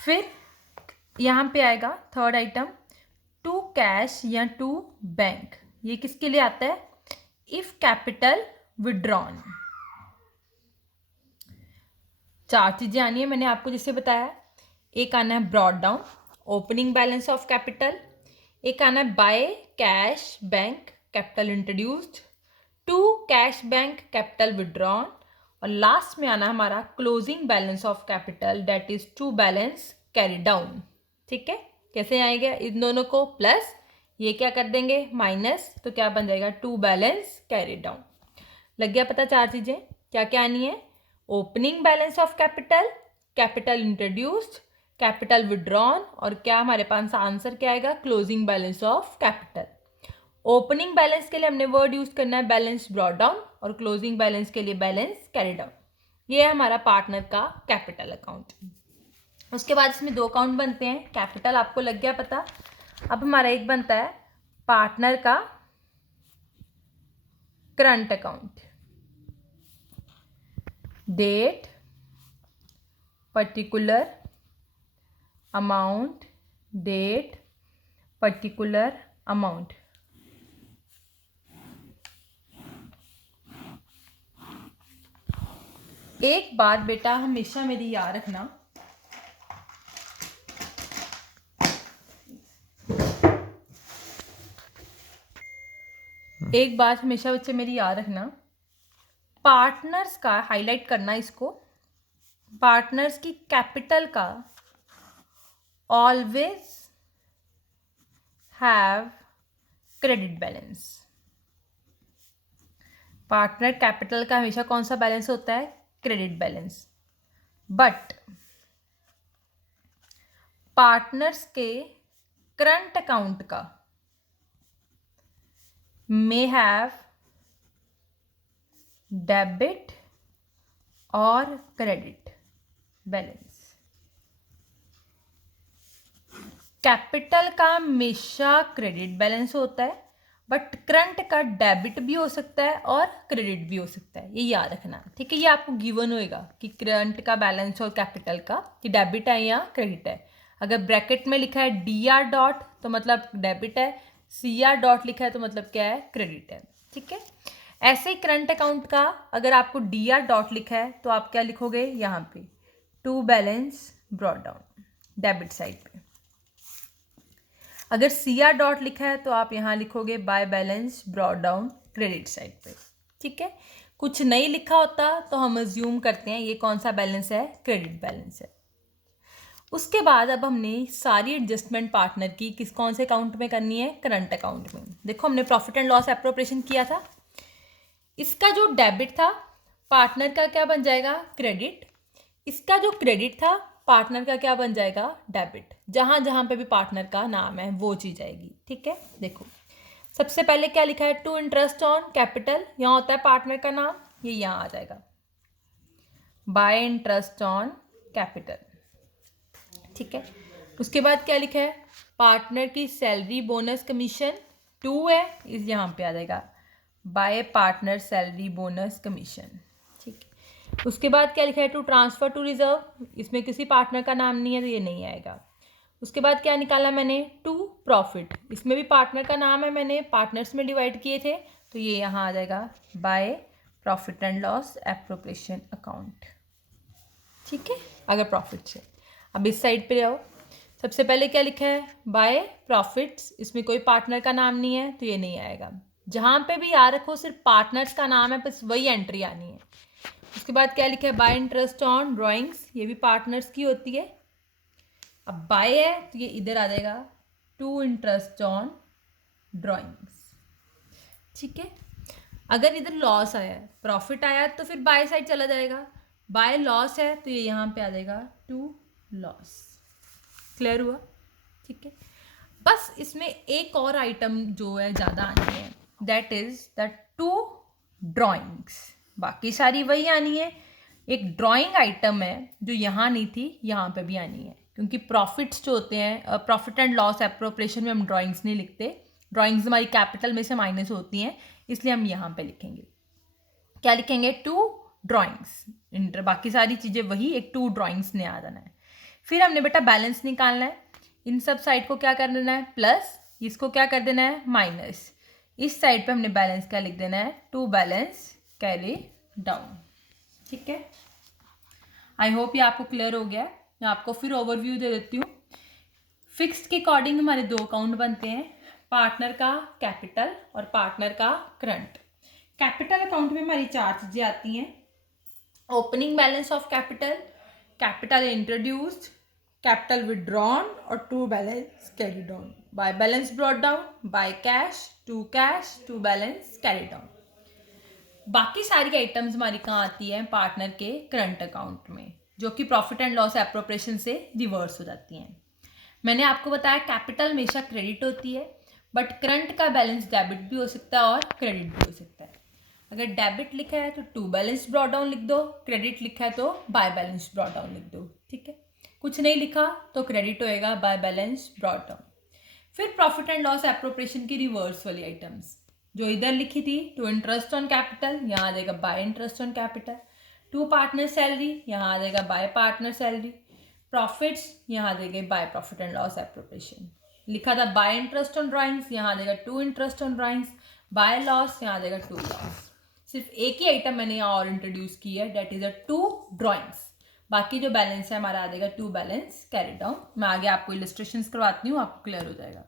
फिर यहाँ पे आएगा थर्ड आइटम टू कैश या टू बैंक। ये किसके लिए आता है? If capital withdrawn. चार चीजें आनी है, मैंने आपको जैसे बताया। एक आना है brought down, opening balance of capital. एक आना है by cash bank, capital introduced. To cash bank, capital withdrawn. और लास्ट में आना हमारा closing balance of capital, that is to balance carry down. ठीक है, कैसे आएगा? इन दोनों को प्लस, ये क्या कर देंगे माइनस, तो क्या बन जाएगा? To balance carry down. लग गया पता? चार चीजें क्या क्या आनी है? Opening balance of capital, capital introduced, capital withdrawn, और क्या हमारे पास आंसर क्या आएगा? Closing balance of capital. Opening balance के लिए हमने वर्ड यूज करना है बैलेंस ब्रॉट डाउन, और क्लोजिंग बैलेंस के लिए बैलेंस कैरी डाउन। ये है हमारा पार्टनर का कैपिटल अकाउंट। उसके बाद इसमें दो अकाउंट बनते हैं। कैपिटल आपको लग गया पता। अब हमारा एक बनता है पार्टनर का current account. Date, particular amount, date, particular amount. एक बात बेटा हमेशा मेरी याद रखना, एक बात हमेशा बच्चे मेरी याद रखना, पार्टनर्स का हाईलाइट करना इसको, पार्टनर्स की कैपिटल का always have credit balance. Partner capital का हमेशा कौन सा बैलेंस होता है? Credit balance. बट पार्टनर्स के करंट अकाउंट का may have डेबिट और क्रेडिट बैलेंस। कैपिटल का हमेशा क्रेडिट बैलेंस होता है, बट करंट का डेबिट भी हो सकता है और क्रेडिट भी हो सकता है। ये याद रखना, ठीक है? ये आपको गिवन होएगा कि करंट का बैलेंस और कैपिटल का कि डेबिट है या क्रेडिट है। अगर ब्रैकेट में लिखा है DR डॉट तो मतलब डेबिट है, CR डॉट लिखा है तो मतलब क्या है? क्रेडिट है। ठीक है, ऐसे ही करंट अकाउंट का अगर आपको DR डॉट लिखा है तो आप क्या लिखोगे यहाँ पे? To balance brought down, debit side पे। अगर CR डॉट लिखा है तो आप यहाँ लिखोगे bye balance brought down, credit side पे। ठीक है, कुछ नहीं लिखा होता तो हम अज्यूम करते हैं ये कौन सा बैलेंस है? क्रेडिट बैलेंस है। उसके बाद अब हमने सारी एडजस्टमेंट पार्टनर की किस कौन से अकाउंट में करनी है? करंट अकाउंट में। देखो हमने प्रॉफिट एंड लॉस एप्रोप्रिएशन किया था, इसका जो डेबिट था पार्टनर का क्या बन जाएगा? क्रेडिट। इसका जो क्रेडिट था पार्टनर का क्या बन जाएगा? डेबिट। जहां जहां पे भी पार्टनर का नाम है वो चीज आएगी। ठीक है, देखो सबसे पहले क्या लिखा है? टू इंटरेस्ट ऑन कैपिटल, यहाँ होता है पार्टनर का नाम, ये यहाँ आ जाएगा बाय इंटरेस्ट ऑन कैपिटल। ठीक है, उसके बाद क्या लिखा है? पार्टनर की सैलरी बोनस कमीशन 2 है, इस यहाँ पे आ जाएगा bye partner salary bonus commission. ठीक है, उसके बाद क्या लिखा है? टू ट्रांसफर टू रिजर्व, इसमें किसी पार्टनर का नाम नहीं है तो ये नहीं आएगा। उसके बाद क्या निकाला मैंने? टू प्रॉफिट, इसमें भी पार्टनर का नाम है, मैंने पार्टनर्स में डिवाइड किए थे तो ये यहाँ आ जाएगा bye profit and loss appropriation account. ठीक है, अगर प्रॉफिट से। अब इस साइड पे आओ, सबसे पहले क्या लिखा है? बाय प्रॉफिट्स, इसमें कोई पार्टनर का नाम नहीं है तो ये नहीं आएगा। जहाँ पे भी याद रखो सिर्फ पार्टनर्स का नाम है, बस वही एंट्री आनी है। उसके बाद क्या लिखा है? बाय इंटरेस्ट ऑन ड्राइंग्स, ये भी पार्टनर्स की होती है। अब बाय है तो ये इधर आ जाएगा टू इंटरेस्ट ऑन ड्राइंग्स। ठीक है, अगर इधर लॉस आया है, प्रॉफिट आया तो फिर बाय साइड चला जाएगा, बाय लॉस है तो ये यहाँ पे आ जाएगा टू लॉस। क्लियर हुआ? ठीक है, बस इसमें एक और आइटम जो है ज़्यादा आनी है, that is the two drawings. बाकी सारी वही आनी है, एक ड्राइंग आइटम है जो यहाँ नहीं थी, यहाँ पे भी आनी है, क्योंकि प्रॉफिट्स जो होते हैं प्रॉफिट एंड लॉस एप्रोप्रिएशन में हम ड्राइंग्स नहीं लिखते, ड्राइंग्स हमारी कैपिटल में से माइनस होती हैं, इसलिए हम यहाँ पे लिखेंगे। क्या लिखेंगे? To drawings. बाकी सारी चीज़ें वही, एक टू ड्राइंग्स ने आ जाना है। फिर हमने बेटा बैलेंस निकालना है। इन सब साइड को क्या कर देना है प्लस, इसको क्या कर देना है माइनस। इस साइड पे हमने बैलेंस क्या लिख देना है, टू बैलेंस कैरी डाउन। ठीक है, आई होप ये आपको क्लियर हो गया है। मैं आपको फिर ओवरव्यू दे देती हूँ। फिक्स्ड के अकॉर्डिंग हमारे दो अकाउंट बनते हैं, पार्टनर का कैपिटल और पार्टनर का करंट। कैपिटल अकाउंट में हमारी चार चीज़ें आती हैं, opening balance of capital, capital introduced, capital withdrawn और to balance carry down. By balance brought down, by cash, to balance carry down. बाकी सारी आइटम्स हमारी कहाँ आती है, पार्टनर के करंट अकाउंट में, जो कि प्रॉफिट एंड लॉस एप्रोप्रिएशन से रिवर्स हो जाती हैं। मैंने आपको बताया कैपिटल हमेशा क्रेडिट होती है, बट करंट का बैलेंस डेबिट भी हो सकता है और क्रेडिट भी हो सकता है। अगर डेबिट लिखा है तो टू बैलेंस ब्रॉट डाउन लिख दो, क्रेडिट लिखा है तो बाय बैलेंस ब्रॉट डाउन लिख दो। ठीक है, कुछ नहीं लिखा तो क्रेडिट होएगा बाय बैलेंस ब्रॉट डाउन। फिर प्रॉफिट एंड लॉस एप्रोप्रिएशन की रिवर्स वाली आइटम्स जो इधर लिखी थी, टू इंटरेस्ट ऑन कैपिटल, यहाँ आ जाएगा by interest on capital. To partner salary, यहाँ आ जाएगा बाय पार्टनर सैलरी। प्रॉफिट्स, यहाँ आ जाएंगे by profit and loss appropriation. लिखा था बाय इंटरेस्ट ऑन ड्राइंग्स, यहाँ आ जाएगा to interest on drawings. By loss, यहाँ आ जाएगा टू लॉस। सिर्फ एक ही आइटम मैंने यहाँ और इंट्रोड्यूस की है, date is a to drawings. बाकी जो बैलेंस है हमारा आ जाएगा टू बैलेंस कैरी डाउन। मैं आगे आपको इलस्ट्रेशंस करवाती हूँ, आपको क्लियर हो जाएगा।